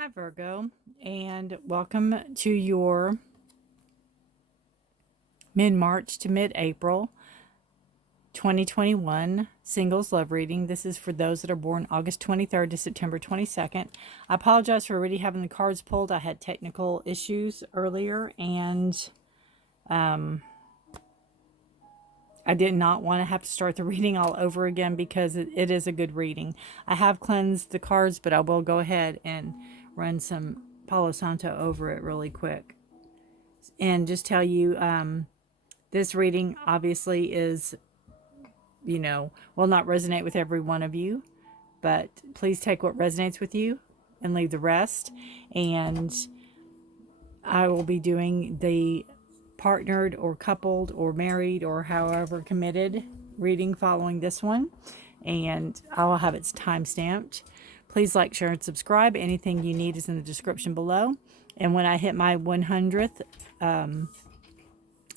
Hi, Virgo, and welcome to your mid-March to mid-April 2021 singles love reading. This is for those that are born August 23rd to September 22nd. I apologize for already having the cards pulled. I had technical issues earlier, and I did not want to have to start the reading all over again because it is a good reading. I have cleansed the cards, but I will go ahead and run some Palo Santo over it really quick. And just tell you, this reading obviously is, will not resonate with every one of you, but please take what resonates with you and leave the rest. And I will be doing the partnered or coupled or married or however committed reading following this one, and I will have its time stamped. Please like, share, and subscribe. Anything you need is in the description below. And when I hit my 100th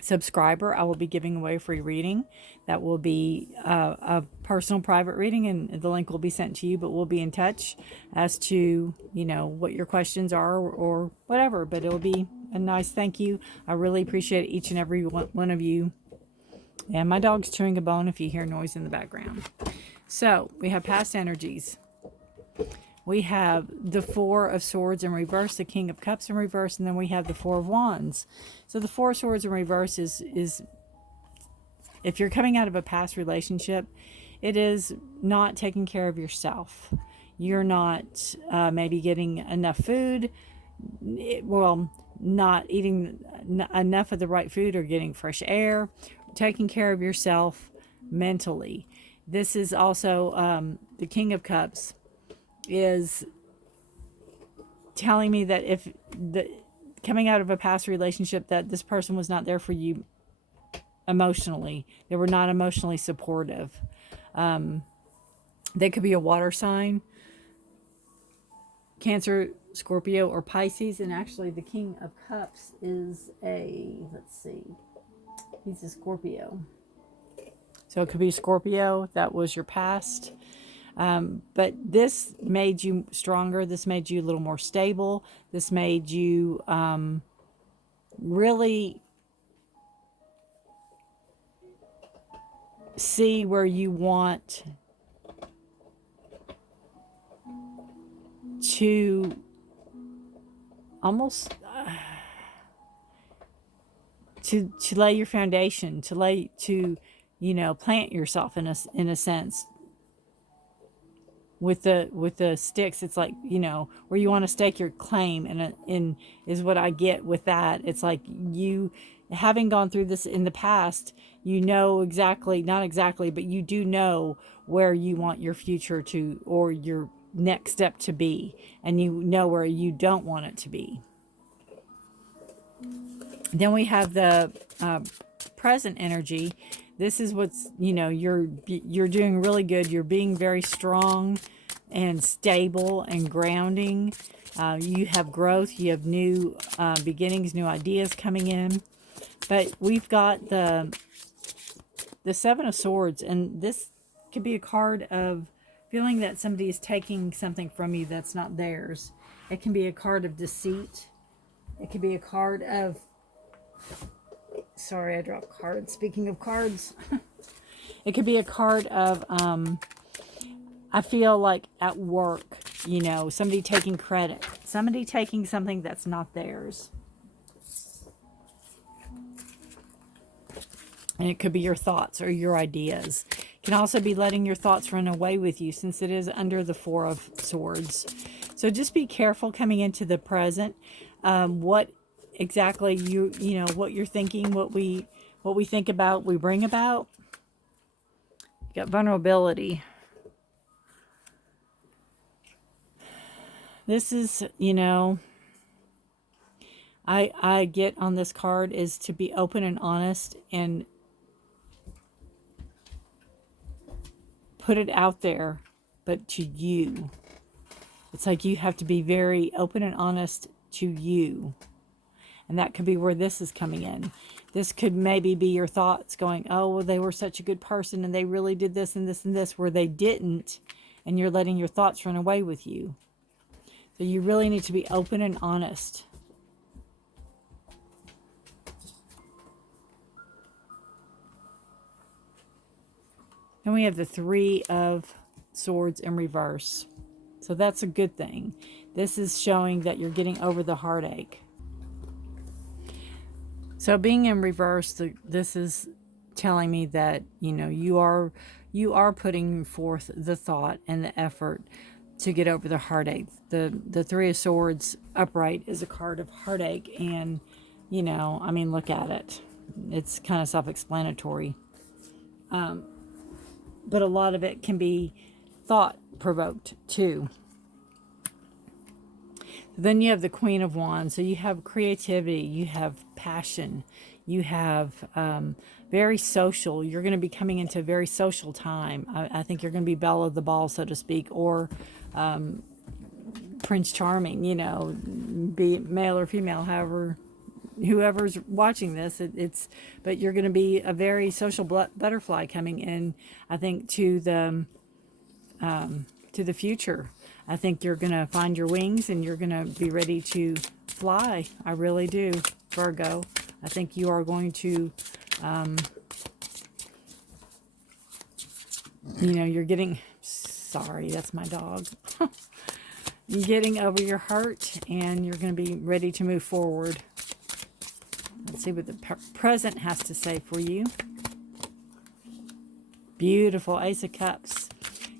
subscriber, I will be giving away a free reading. That will be a personal private reading, and the link will be sent to you, but we'll be in touch as to, what your questions are or whatever. But it'll be a nice thank you. I really appreciate each and every one of you. And my dog's chewing a bone if you hear noise in the background. So we have past energies. We have the Four of Swords in reverse, the King of Cups in reverse, and then we have the Four of Wands. So the Four of Swords in reverse is if you're coming out of a past relationship, it is not taking care of yourself. You're not maybe getting enough food, not eating enough of the right food or getting fresh air, taking care of yourself mentally. This is also the King of Cups is telling me that if coming out of a past relationship, that this person was not there for you emotionally. They were not emotionally supportive. They could be a water sign, Cancer, Scorpio, or Pisces. And actually the King of Cups is he's a Scorpio. So it could be Scorpio. That was your past. But this made you stronger. This made you a little more stable. This made you really see where you want to almost to lay your foundation, to plant yourself in a sense. With the sticks, it's like, where you want to stake your claim, and is what I get with that. It's like, you having gone through this in the past, exactly, not exactly, but you do know where you want your future to, or your next step to be, and you know where you don't want it to be. Then we have the present energy. This is what's, you're doing really good. You're being very strong and stable and grounding. You have growth. You have new beginnings, new ideas coming in. But we've got the Seven of Swords, and this could be a card of feeling that somebody is taking something from you that's not theirs. It can be a card of deceit. It could be a card of... Sorry, I dropped cards. Speaking of cards, it could be a card of, I feel like at work, somebody taking credit, somebody taking something that's not theirs. And it could be your thoughts or your ideas. It can also be letting your thoughts run away with you, since it is under the Four of Swords. So just be careful coming into the present. What exactly what you're thinking, what we think about, we bring about. You got vulnerability. This is, I get on this card is to be open and honest and put it out there, but to you. It's like you have to be very open and honest to you. And that could be where this is coming in. This could maybe be your thoughts going, oh, well, they were such a good person and they really did this and this and this, where they didn't, and you're letting your thoughts run away with you. So But you really need to be open and honest. Then we have the Three of Swords in reverse. So that's a good thing. This is showing that you're getting over the heartache. So being in reverse, this is telling me that, you know, you are putting forth the thought and the effort to get over the heartache. The Three of Swords upright is a card of heartache, and, you know, I mean, look at it. It's kind of self-explanatory. But a lot of it can be thought-provoked, too. Then you have the Queen of Wands. So you have creativity, you have passion, you have very social. You're going to be coming into a very social time. I think you're going to be belle of the ball, so to speak, or Prince Charming, you know, be it male or female, however, whoever's watching this, but you're going to be a very social butterfly coming in, I think, to the future. I think you're going to find your wings and you're going to be ready to fly. I really do, Virgo. I think you are going to, you know, you're getting, sorry, that's my dog. You're getting over your hurt and you're going to be ready to move forward. Let's see what the present has to say for you. Beautiful Ace of Cups.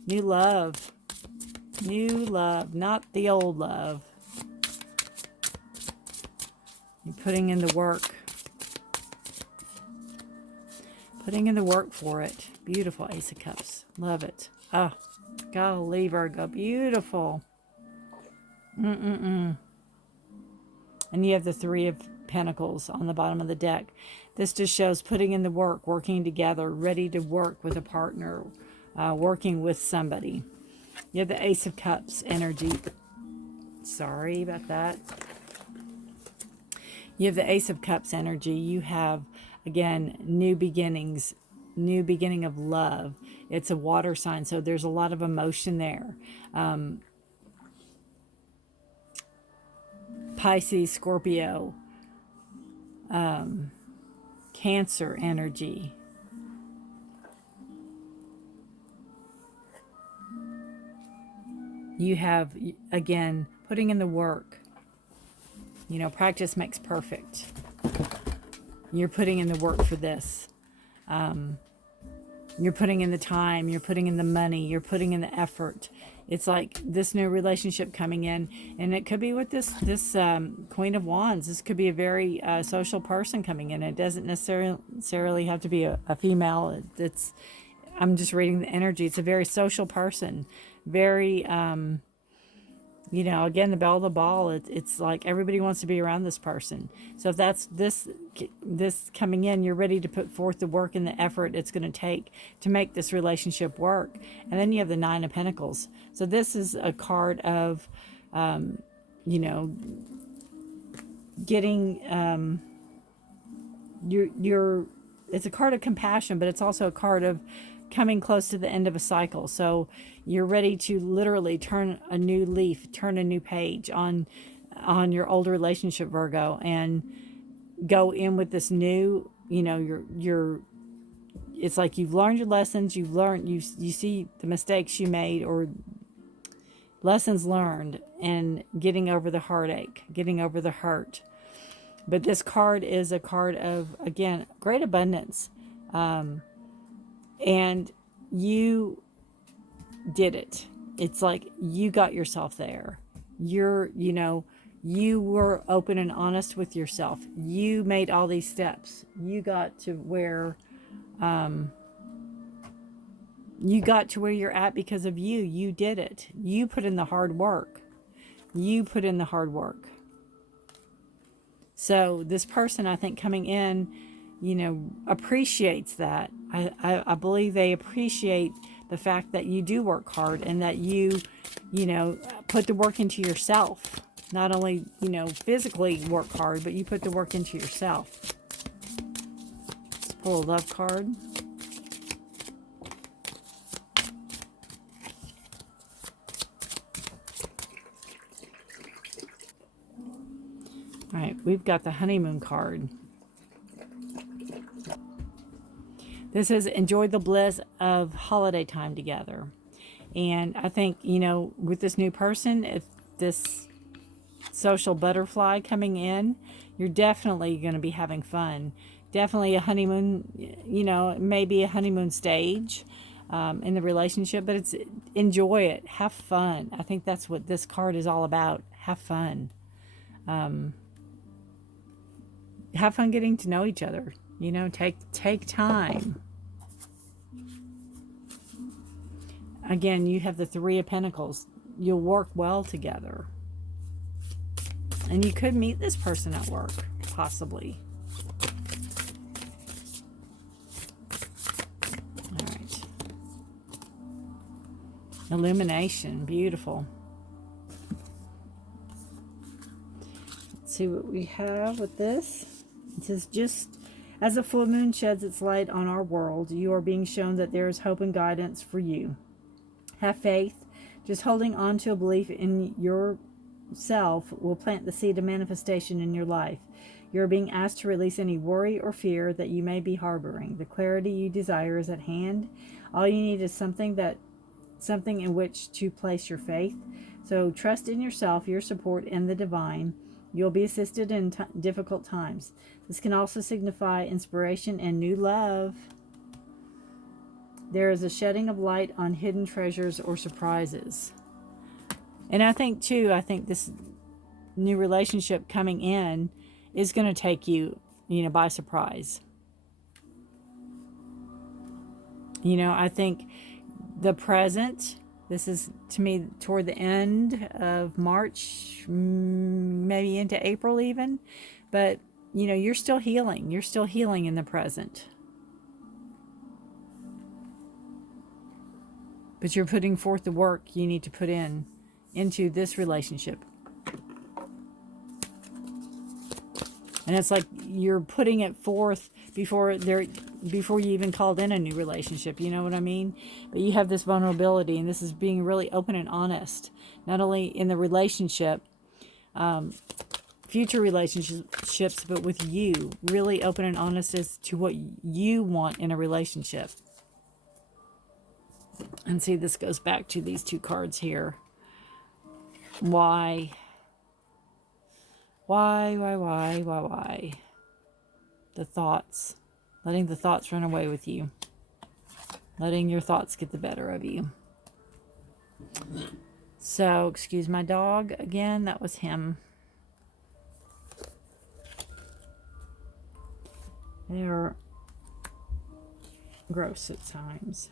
New love. New love, not the old love. You're putting in the work. Putting in the work for it. Beautiful Ace of Cups. Love it. Oh, golly, Virgo. Beautiful. And you have the Three of Pentacles on the bottom of the deck. This just shows putting in the work, working together, ready to work with a partner, working with somebody. You have the Ace of Cups energy. Sorry about that. You have the Ace of Cups energy. You have, again, new beginnings, new beginning of love. It's a water sign, so there's a lot of emotion there. Pisces, Scorpio, Cancer energy. You have, again, putting in the work. You know, practice makes perfect. You're putting in the work for this. You're putting in the time. You're putting in the money. You're putting in the effort. It's like this new relationship coming in. And it could be with this Queen of Wands. This could be a very social person coming in. It doesn't necessarily have to be a female. I'm just reading the energy. It's a very social person. Very, you know, again, the belle of the ball. It's like everybody wants to be around this person. So if that's this coming in, you're ready to put forth the work and the effort it's going to take to make this relationship work. And then you have the Nine of Pentacles. So this is a card of, you know, getting, it's a card of compassion, but it's also a card of coming close to the end of a cycle. So you're ready to literally turn a new leaf, turn a new page on your old relationship, Virgo, and go in with this new, you know, it's like you've learned your lessons, you see the mistakes you made, or lessons learned, and getting over the heartache, getting over the hurt. But this card is a card of, again, great abundance. And you did it. It's like you got yourself there. You were open and honest with yourself. You made all these steps. You got to where you're at because of you. You did it. You put in the hard work. You put in the hard work. So this person, I think, coming in, you know, appreciates that. I believe they appreciate the fact that you do work hard and that you know, put the work into yourself. Not only, you know, physically work hard, but you put the work into yourself. Let's pull a love card. All right, we've got the honeymoon card. This is enjoy the bliss of holiday time together. And I think, you know, with this new person, if this social butterfly coming in, you're definitely going to be having fun. Definitely a honeymoon, you know, maybe a honeymoon stage in the relationship, but it's enjoy it. Have fun. I think that's what this card is all about. Have fun. Have fun getting to know each other. You know, take time. Again, you have the Three of Pentacles. You'll work well together. And you could meet this person at work, possibly. All right. Illumination, beautiful. Let's see what we have with this. It says, just as a full moon sheds its light on our world, you are being shown that there is hope and guidance for you. Have faith. Just holding on to a belief in yourself will plant the seed of manifestation in your life. You're being asked to release any worry or fear that you may be harboring. The clarity you desire is at hand. All you need is something in which to place your faith. So trust in yourself, your support, and the divine. You'll be assisted in difficult times. This can also signify inspiration and new love. There is a shedding of light on hidden treasures or surprises. And I think, too, this new relationship coming in is going to take you, you know, by surprise. You know, I think the present, this is, to me, toward the end of March, maybe into April even. But, you know, you're still healing. You're still healing in the present. But you're putting forth the work you need to put into this relationship. And it's like you're putting it forth before you even called in a new relationship. You know what I mean? But you have this vulnerability, and this is being really open and honest, not only in the relationship, future relationships, but with you. Really open and honest as to what you want in a relationship. And see, this goes back to these two cards here. Why? The thoughts. Letting the thoughts run away with you. Letting your thoughts get the better of you. So, excuse my dog again. That was him. They're gross at times.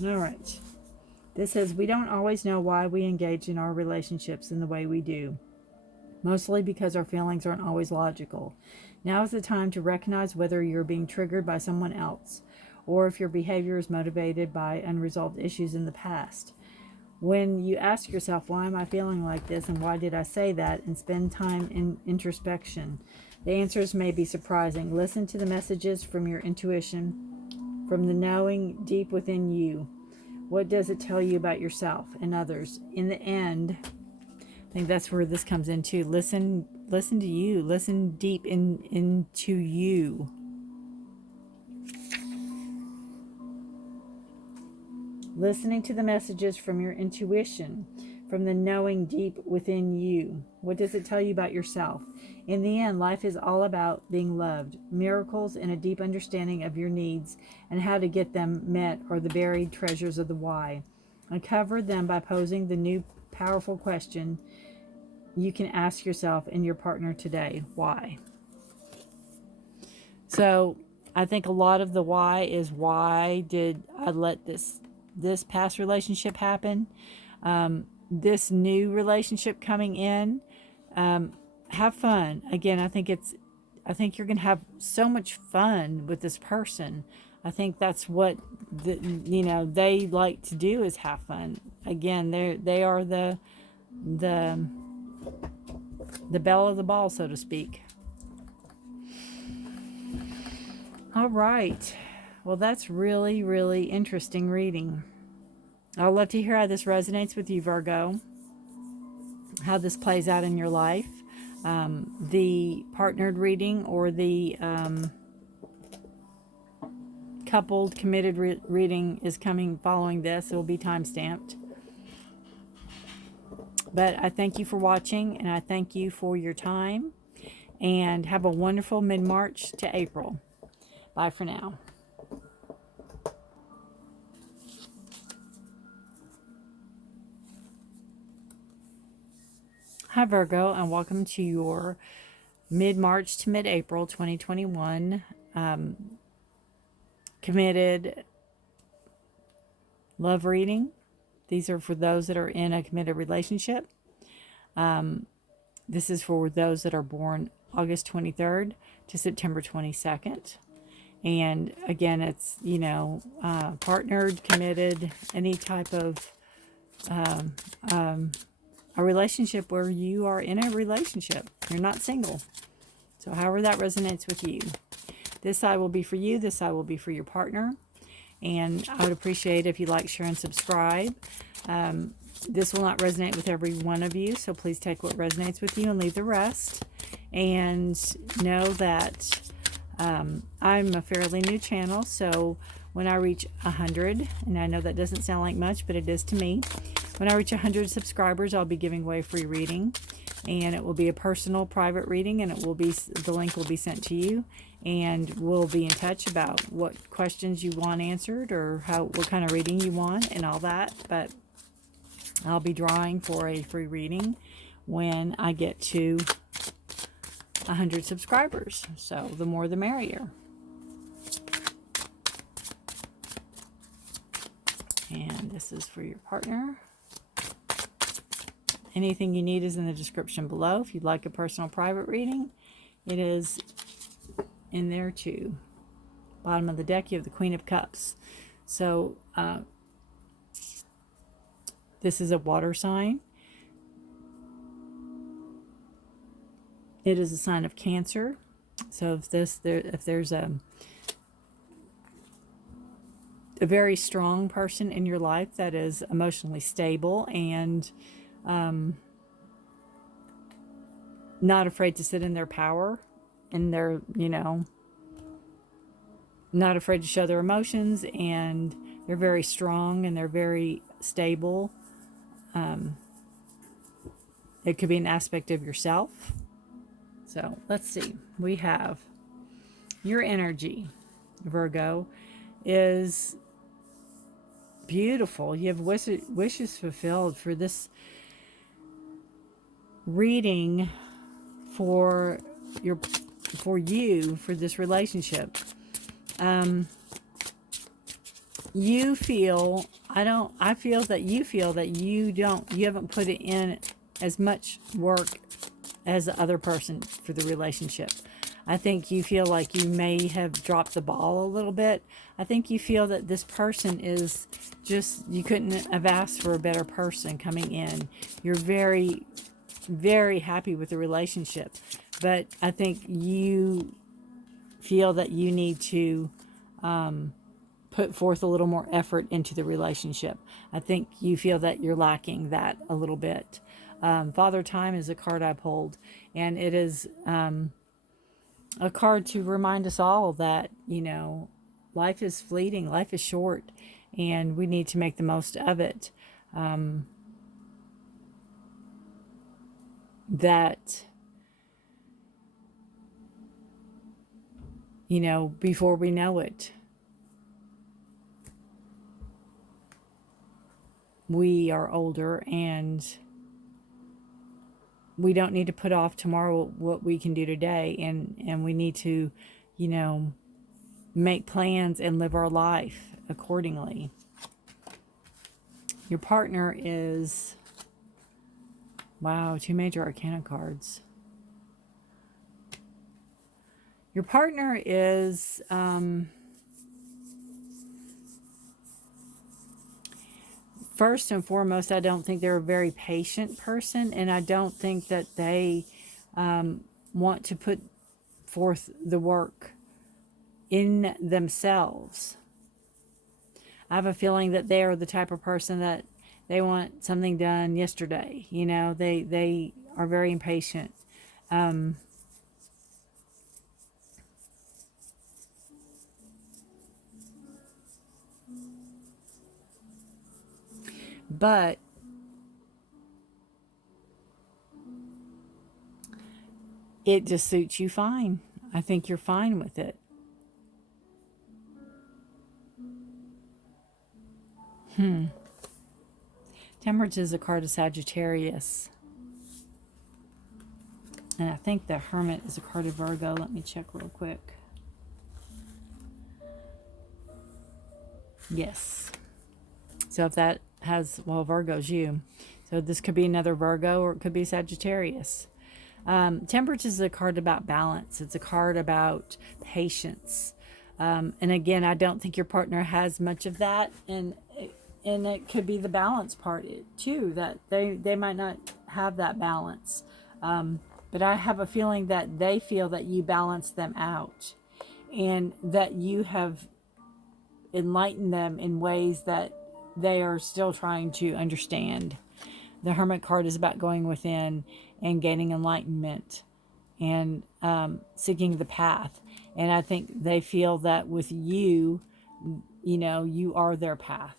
All right. This says, we don't always know why we engage in our relationships in the way we do. Mostly because our feelings aren't always logical. Now is the time to recognize whether you're being triggered by someone else, or if your behavior is motivated by unresolved issues in the past. When you ask yourself, why am I feeling like this, and why did I say that, and spend time in introspection, the answers may be surprising. Listen to the messages from your intuition, from the knowing deep within you. What does it tell you about yourself and others? In the end, I think that's where this comes into. Listen to you. Listen deep into you. Listening to the messages from your intuition, from the knowing deep within you. What does it tell you about yourself? In the end, life is all about being loved. Miracles and a deep understanding of your needs and how to get them met are the buried treasures of the why. Uncover them by posing the new powerful question you can ask yourself and your partner today. Why? So I think a lot of the why is, why did I let this past relationship happen? This new relationship coming in, have fun. Again, I think you're going to have so much fun with this person. I think that's what they like to do, is have fun. Again, they are the belle of the ball, so to speak. All right. Well, that's really, really interesting reading. I'd love to hear how this resonates with you, Virgo, how this plays out in your life. The partnered reading or the coupled committed reading is coming following this. It will be time stamped. But I thank you for watching, and I thank you for your time, and have a wonderful mid-March to April. Bye for now. Hi Virgo, and welcome to your mid-March to mid-April 2021 committed love reading. These are for those that are in a committed relationship. This is for those that are born August 23rd to September 22nd. And again, it's, you know, partnered, committed, any type of a relationship where you are in a relationship. You're not single. So however that resonates with you. This side will be for you. This side will be for your partner. And I would appreciate if you like, share, and subscribe. This will not resonate with every one of you, so please take what resonates with you and leave the rest. And know that I'm a fairly new channel, so when I reach 100, and I know that doesn't sound like much, but it is to me. When I reach 100 subscribers, I'll be giving away a free reading. And it will be a personal, private reading, and it will be, the link will be sent to you. And we'll be in touch about what questions you want answered, or what kind of reading you want, and all that. But I'll be drawing for a free reading when I get to 100 subscribers. So the more the merrier. And this is for your partner. Anything you need is in the description below. If you'd like a personal private reading, it is in there too. Bottom of the deck, you have the Queen of Cups. So this is a water sign. It is a sign of Cancer. So if there's a very strong person in your life that is emotionally stable and not afraid to sit in their power, and they're, you know, not afraid to show their emotions, and they're very strong and they're very stable. It could be an aspect of yourself. So let's see. We have your energy, Virgo, is beautiful. You have wishes fulfilled for this reading for this relationship. You feel, I feel that you feel that you haven't put it in as much work as the other person for the relationship. I think you feel like you may have dropped the ball a little bit. I think you feel that this person is just, you couldn't have asked for a better person coming in. You're very, very happy with the relationship. But I think you feel that you need to put forth a little more effort into the relationship. I think you feel that you're lacking that a little bit. Father Time is a card I pulled, and it is a card to remind us all that, you know, life is fleeting, life is short, and we need to make the most of it. That, you know, before we know it, we are older, and we don't need to put off tomorrow what we can do today, and we need to, you know, make plans and live our life accordingly. Your partner is, wow, 2 major arcana cards. Your partner is first and foremost, I don't think they're a very patient person, and I don't think that they want to put forth the work in themselves. I have a feeling that they are the type of person that they want something done yesterday. You know, they are very impatient. But it just suits you fine. I think you're fine with it. Temperance is a card of Sagittarius. And I think the Hermit is a card of Virgo. Let me check real quick. Yes. So if that has, well, Virgo's you. So this could be another Virgo or it could be Sagittarius. Temperance is a card about balance. It's a card about patience. And again, I don't think your partner has much of that. And it could be the balance part too, that they might not have that balance. But I have a feeling that they feel that you balance them out and that you have enlightened them in ways that they are still trying to understand. The Hermit card is about going within and gaining enlightenment and seeking the path. And I think they feel that with you, you know, you are their path.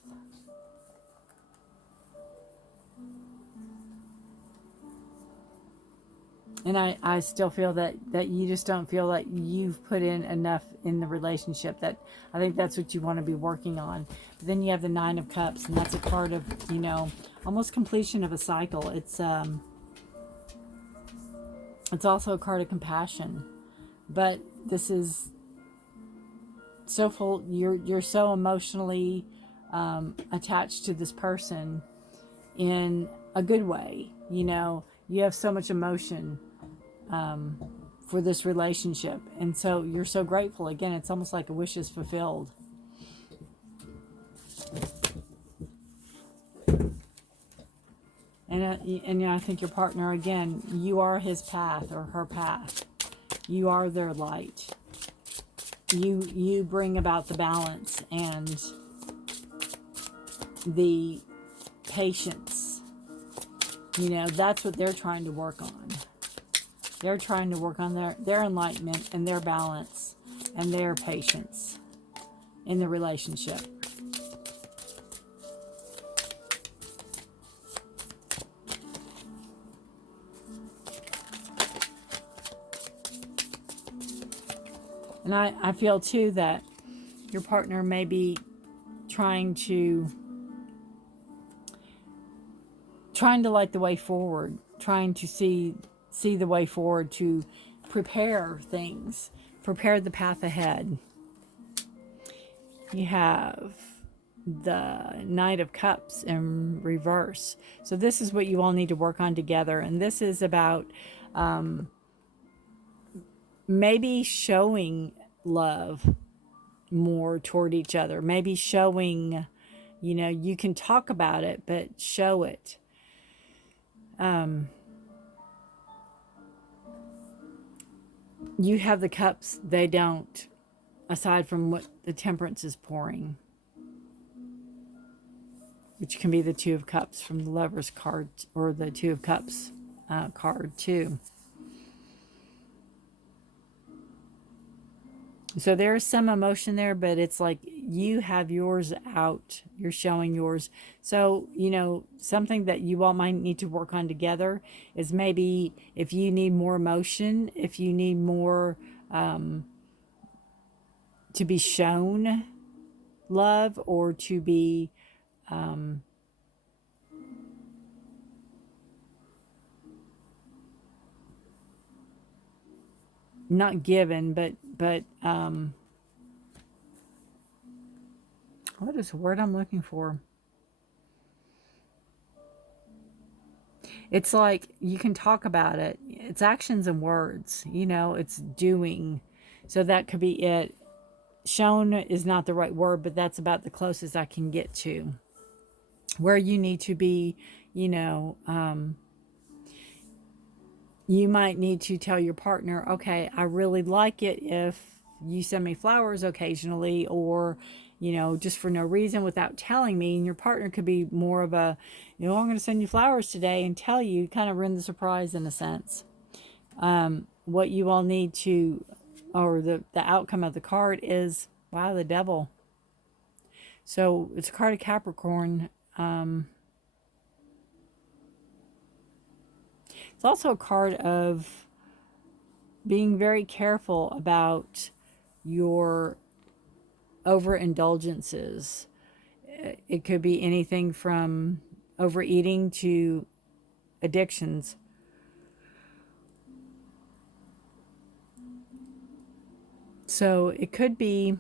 And I still feel that you just don't feel like you've put in enough in the relationship. That I think that's what you want to be working on. But then you have the Nine of Cups, and that's a card of, you know, almost completion of a cycle. It's also a card of compassion. But this is so full. You're so emotionally attached to this person in a good way. You know, you have so much emotion for this relationship, and so you're so grateful. Again, it's almost like a wish is fulfilled. And you know, I think your partner, again, you are his path or her path. You are their light. You bring about the balance and the patience. You know, that's what they're trying to work on. They're trying to work on their enlightenment and their balance and their patience in the relationship. And I feel too that your partner may be trying to light the way forward, trying to see the way forward, to prepare things, prepare the path ahead. You have the Knight of Cups in reverse. So this is what you all need to work on together. And this is about maybe showing love more toward each other. Maybe showing, you know, you can talk about it, but show it. You have the cups, they don't, aside from what the Temperance is pouring, which can be the Two of Cups from the Lover's card, or the Two of Cups card too. So there's some emotion there, but it's like you have yours out. You're showing yours. So, you know, something that you all might need to work on together is maybe if you need more emotion, if you need more to be shown love, or to be not given, but what is the word I'm looking for? It's like you can talk about it. It's actions and words, you know, it's doing. So that could be it. Shown is not the right word, but that's about the closest I can get to where you need to be, you know. You might need to tell your partner, okay, I really like it if you send me flowers occasionally, or, you know, just for no reason without telling me. And your partner could be more of a, you know, I'm going to send you flowers today and tell you, kind of ruin the surprise in a sense. What you all need to, or the outcome of the card is, wow, the devil. So it's a card of Capricorn. It's also a card of being very careful about your overindulgences. It could be anything from overeating to addictions. So it could be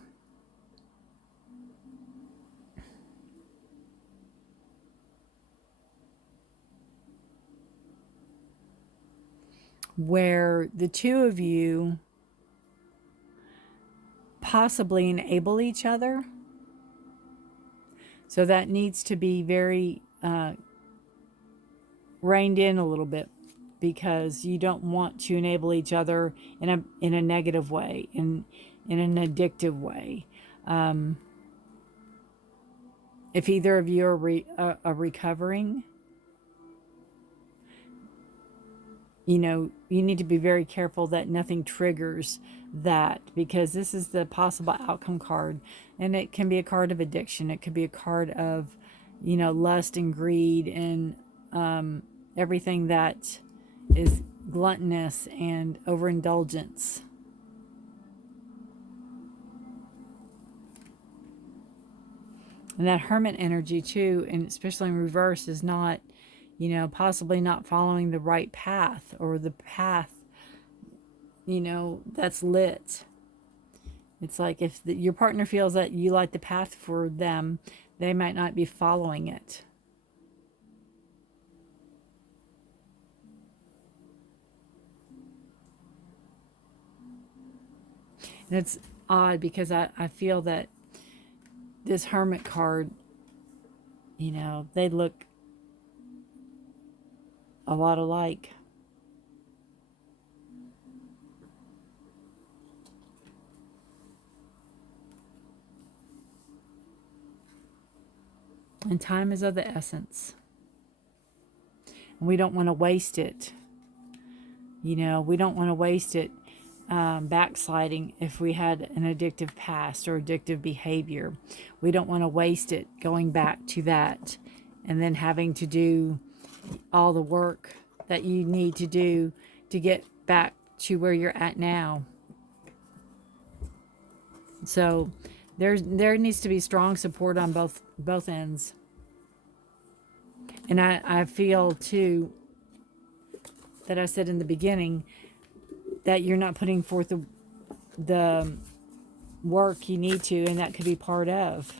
where the two of you possibly enable each other. So that needs to be very reined in a little bit, because you don't want to enable each other in a negative way, in an addictive way. If either of you are recovering, you know, you need to be very careful that nothing triggers that, because this is the possible outcome card. And it can be a card of addiction. It could be a card of, you know, lust and greed and everything that is gluttonous and overindulgence. And that hermit energy too, and especially in reverse, is not, you know, possibly not following the right path, or the path, you know, that's lit. It's like if your partner feels that you light the path for them, they might not be following it. And it's odd because I feel that this Hermit card, you know, they look a lot alike. And time is of the essence. And we don't want to waste it. You know, we don't want to waste it backsliding if we had an addictive past or addictive behavior. We don't want to waste it going back to that and then having to do all the work that you need to do to get back to where you're at now. So there needs to be strong support on both ends. And I feel too that I said in the beginning that you're not putting forth the work you need to, and that could be part of.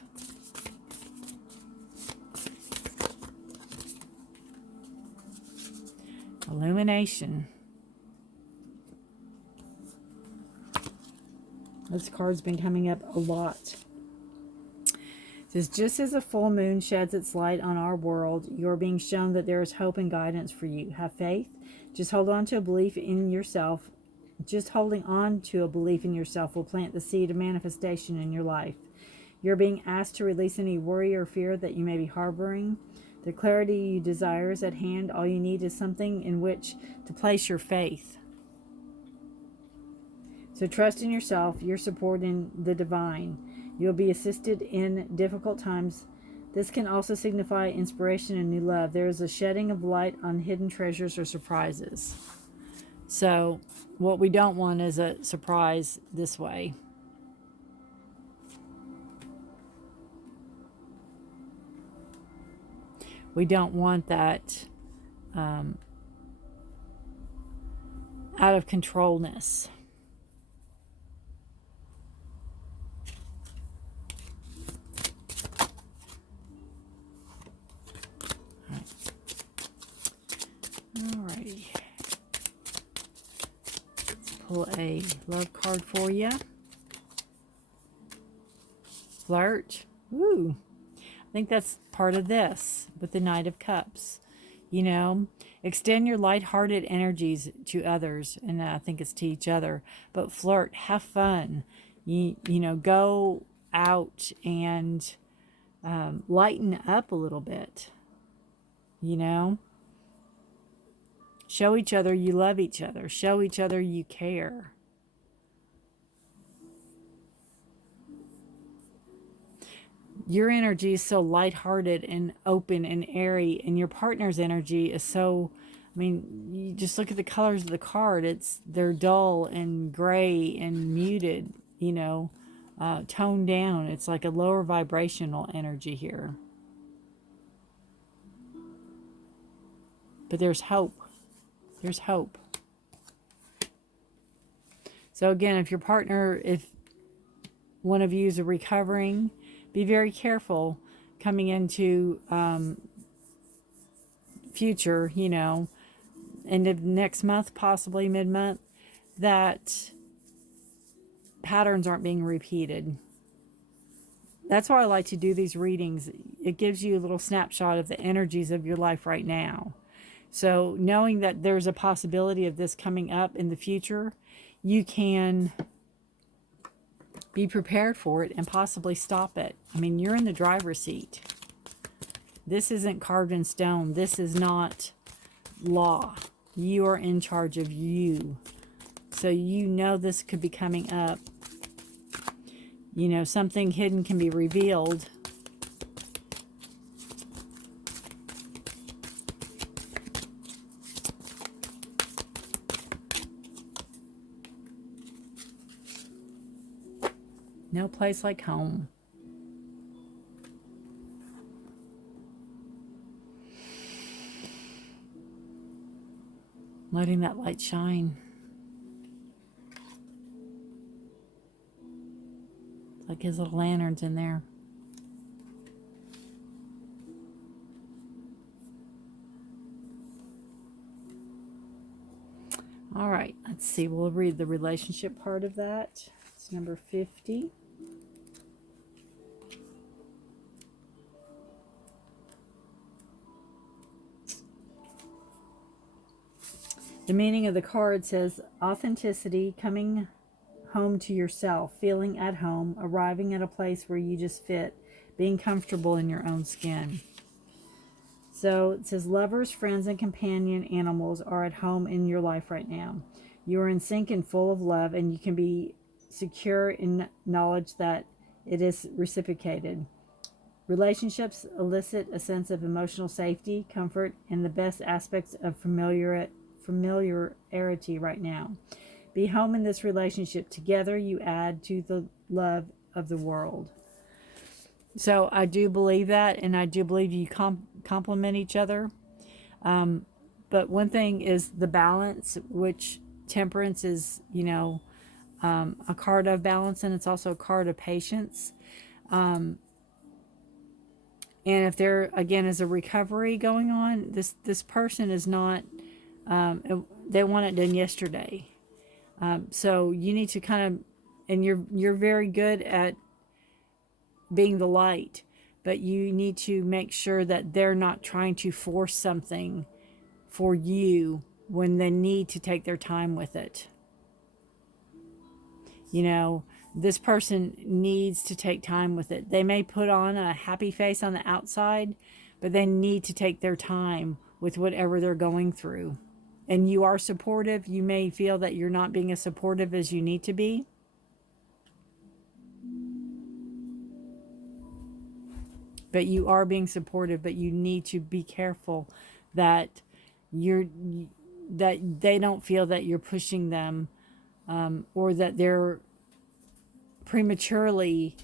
Illumination. This card's been coming up a lot. It says, just as a full moon sheds its light on our world, you're being shown that there is hope and guidance for you. Have faith. Just hold on to a belief in yourself. Just holding on to a belief in yourself will plant the seed of manifestation in your life. You're being asked to release any worry or fear that you may be harboring. The clarity you desire is at hand. All you need is something in which to place your faith. So trust in yourself, your support in the divine. You'll be assisted in difficult times. This can also signify inspiration and new love. There is a shedding of light on hidden treasures or surprises. So what we don't want is a surprise this way. We don't want that out of controlness. Alrighty. Let's pull a love card for you. Flirt. Ooh. I think that's part of this with the Knight of Cups. You know, extend your lighthearted energies to others, and I think it's to each other. But flirt, have fun. You know, go out and lighten up a little bit, you know? Show each other you love each other. Show each other you care. Your energy is so lighthearted and open and airy, and your partner's energy is so, I mean, you just look at the colors of the card. They're dull and gray and muted, you know, toned down. It's like a lower vibrational energy here. But there's hope. There's hope. So again, if your partner, if one of you is recovering, be very careful coming into future, you know, end of next month, possibly mid-month, that patterns aren't being repeated. That's why I like to do these readings. It gives you a little snapshot of the energies of your life right now. So knowing that there's a possibility of this coming up in the future, you can be prepared for it and possibly stop it. I mean, you're in the driver's seat. This isn't carved in stone. This is not law. You are in charge of you. So you know this could be coming up. You know, something hidden can be revealed. No place like home. Letting that light shine. It's like his little lanterns in there. All right, let's see. We'll read the relationship part of that. It's number 50. The meaning of the card says authenticity, coming home to yourself, feeling at home, arriving at a place where you just fit, being comfortable in your own skin. So it says lovers, friends, and companion animals are at home in your life right now. You are in sync and full of love, and you can be secure in knowledge that it is reciprocated. Relationships elicit a sense of emotional safety, comfort, and the best aspects of familiarity right now. Be home in this relationship. Together you add to the love of the world. So I do believe that, and I do believe you complement each other. But one thing is the balance, which temperance is, you know, a card of balance, and it's also a card of patience. And if there, again, is a recovery going on, this person is not, they want it done yesterday. So you need to kind of, and you're very good at being the light, but you need to make sure that they're not trying to force something for you when they need to take their time with it. You know, this person needs to take time with it. They may put on a happy face on the outside, but they need to take their time with whatever they're going through. And you are supportive. You may feel that you're not being as supportive as you need to be. But you are being supportive, but you need to be careful that that they don't feel that you're pushing them, or that they're prematurely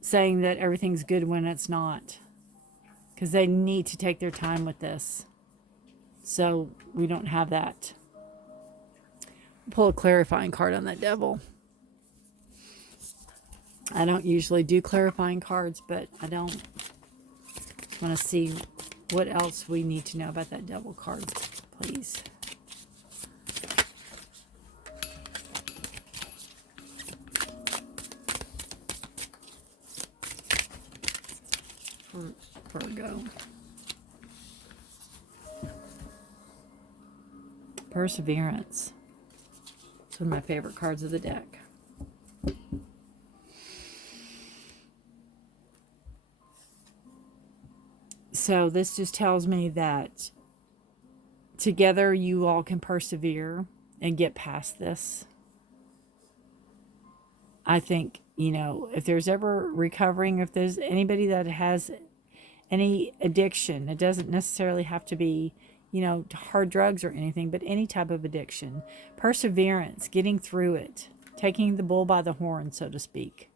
saying that everything's good when it's not, because they need to take their time with this. So we don't have that. Pull a clarifying card on that devil. I don't usually do clarifying cards, but I don't want to see what else we need to know about that devil card, please. For Virgo. Perseverance. It's one of my favorite cards of the deck. So this just tells me that together you all can persevere and get past this. I think, you know, if there's ever recovering, if there's anybody that has any addiction, it doesn't necessarily have to be, you know, to hard drugs or anything, but any type of addiction, perseverance, getting through it, taking the bull by the horn, so to speak.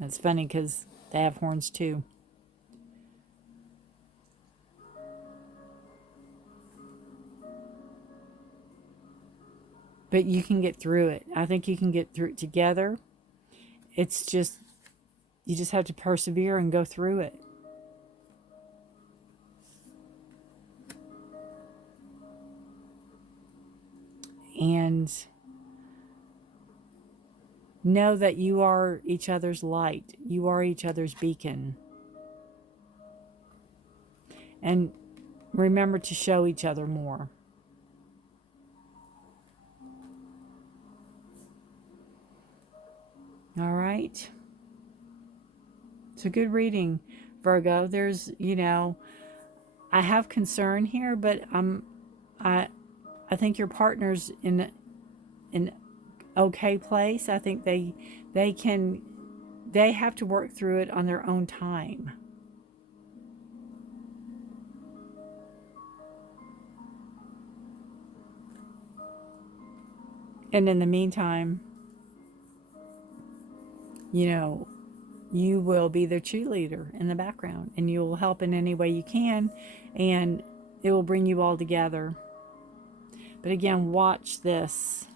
That's funny because they have horns too. But you can get through it. I think you can get through it together. It's just, you just have to persevere and go through it. And know that you are each other's light. You are each other's beacon. And remember to show each other more. All right. It's a good reading, Virgo. There's, you know, I have concern here, but I think your partner's in an okay place. I think they have to work through it on their own time. And in the meantime, you know, you will be their cheerleader in the background, and you will help in any way you can, and it will bring you all together. But again, watch this.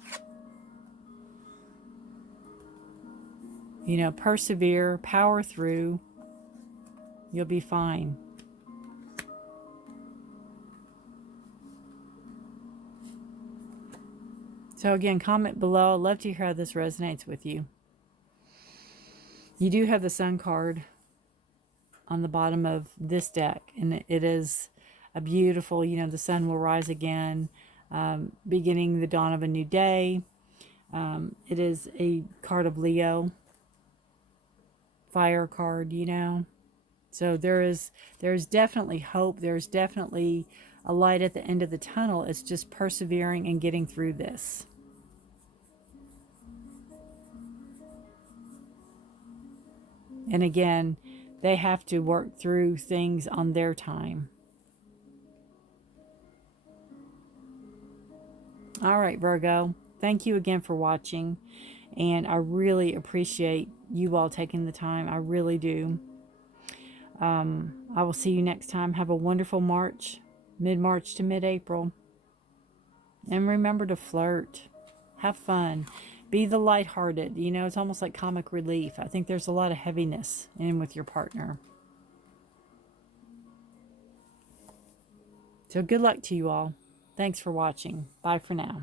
You know, persevere, power through. You'll be fine. So again, comment below. I'd love to hear how this resonates with you. You do have the Sun card on the bottom of this deck, and it is a beautiful, you know, the sun will rise again, beginning the dawn of a new day. It is a card of Leo, fire card, you know. So there's definitely hope. There's definitely a light at the end of the tunnel. It's just persevering and getting through this. And again, they have to work through things on their time. All right, Virgo. Thank you again for watching. And I really appreciate you all taking the time. I really do. I will see you next time. Have a wonderful March, mid-March to mid-April. And remember to flirt. Have fun. Be the lighthearted. You know, it's almost like comic relief. I think there's a lot of heaviness in with your partner. So good luck to you all. Thanks for watching. Bye for now.